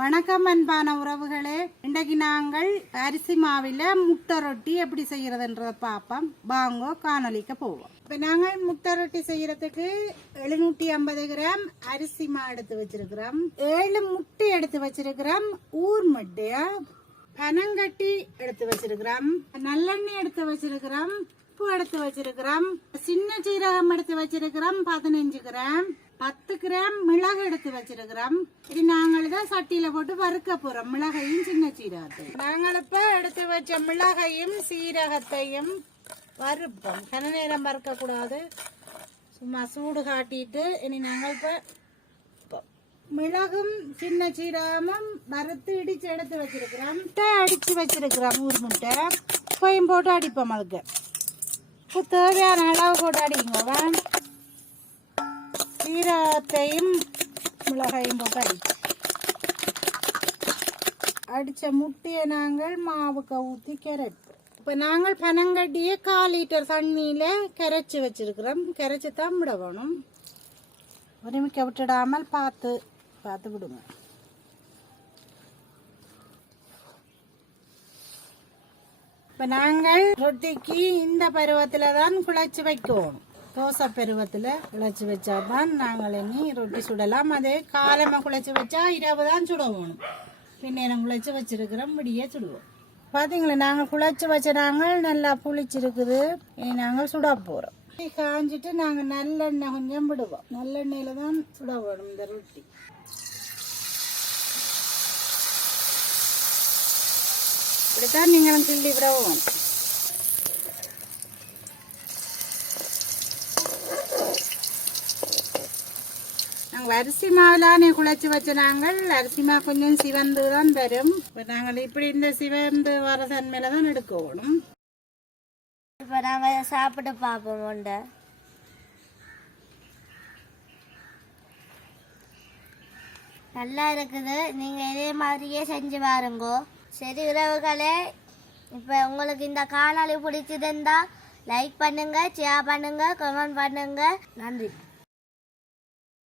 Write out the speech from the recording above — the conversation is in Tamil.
வணக்கம் அன்பான உறவுகளே, இன்றைக்கு நாங்கள் அரிசி மாவில் முட்டை ரொட்டி எப்படி செய்யறதுன்றத பார்ப்போம். வாங்கோ காணொலிக்க போவோம். இப்போ நாங்கள் முட்டை ரொட்டி செய்யறதுக்கு 750 கிராம் அரிசி மா எடுத்து வச்சிருக்கிறோம், 7 முட்டை எடுத்து வச்சிருக்கிறோம், ஊர் முட்டை, பனங்கட்டி எடுத்து வச்சிருக்கிறோம், நல்லெண்ணெய் எடுத்து வச்சிருக்கிறோம், உப்பு எடுத்து வச்சிருக்கிறோம், சின்ன சீரகம் எடுத்து வச்சிருக்கிறோம் 15 கிராம், 10 கிராம் மிளகு எடுத்து வச்சிருக்கிறோம். இது நாங்கள் தான் சட்டியில போட்டு வறுக்க போறோம், மிளகையும் சின்ன சீரகத்தையும். நாங்கள் இப்ப எடுத்து வச்ச மிளகையும் சீரகத்தையும் வறுப்போம். கன நேரம் வறுக்க கூடாது, சும்மா சூடு காட்டிட்டு இனி நாங்கள் இப்ப மிளகும் சின்ன சீரகமும் வறுத்து இடிச்சு எடுத்து வச்சிருக்கிறோம். முட்டை அடிச்சு வச்சிருக்கிறோம், ஊர் முட்டை உப்பையும் போட்டு அடிப்போம். அதுக்கு தேவையான அளவு போட்டு அடிங்க. சீரகத்தையும் மிளகையும் போட்டு அடித்த முட்டையை நாங்கள் மாவுக்கு ஊற்றி கரைப்போம். இப்போ நாங்கள் பனங்கட்டியை 1/4 லிட்டர் தண்ணியில் கரைச்சி வச்சிருக்கிறோம். கரைச்சி தான் விட வேணும், ஒருமிக்க விட்டுடாமல் பார்த்து விடுங்க. இப்போ நாங்கள் ரொட்டிக்கு இந்த பருவத்தில் தான் குழைச்சி வைக்குவோம். தோசை பருவத்தில் குழைச்சி வச்சா தான் நாங்கள் இனி ரொட்டி சுடலாம். அதே காலமாக குழைச்சி வச்சா இரவு தான் சுடணும். பின்னேரம் குழைச்சி வச்சிருக்கிறோம், விடியே சுடுவோம். பார்த்தீங்களா, நாங்கள் குழைச்சி வச்ச நாங்கள் நல்லா புளிச்சிருக்குது. இனி நாங்கள் சுட போகிறோம். காஞ்சிட்டு நாங்கள் நல்லெண்ணெய் கொஞ்சம் விடுவோம். நல்லெண்ணெயில் தான் சுட வேணும் இந்த ரொட்டி. இப்படித்தான் நீங்களும் கிள்ளி விடவும். நாங்கள் அரிசி மாவிலானே குழைச்சி வச்ச நாங்கள் அரிசி மா கொஞ்சம் சிவந்து தான் வரும். இப்போ நாங்கள் இப்படி இந்த சிவந்து வர தன்மையில தான் எடுக்கணும். இப்போ நாங்கள் சாப்பிட்டு பார்ப்போம். உண்டை நல்லா இருக்குது, நீங்கள் இதே மாதிரியே செஞ்சு பாருங்கோ. சரி உறவுகளே, இப்போ உங்களுக்கு இந்த காணொளி பிடிச்சிருந்தா லைக் பண்ணுங்க, ஷேர் பண்ணுங்க, கமெண்ட் பண்ணுங்க. நன்றி.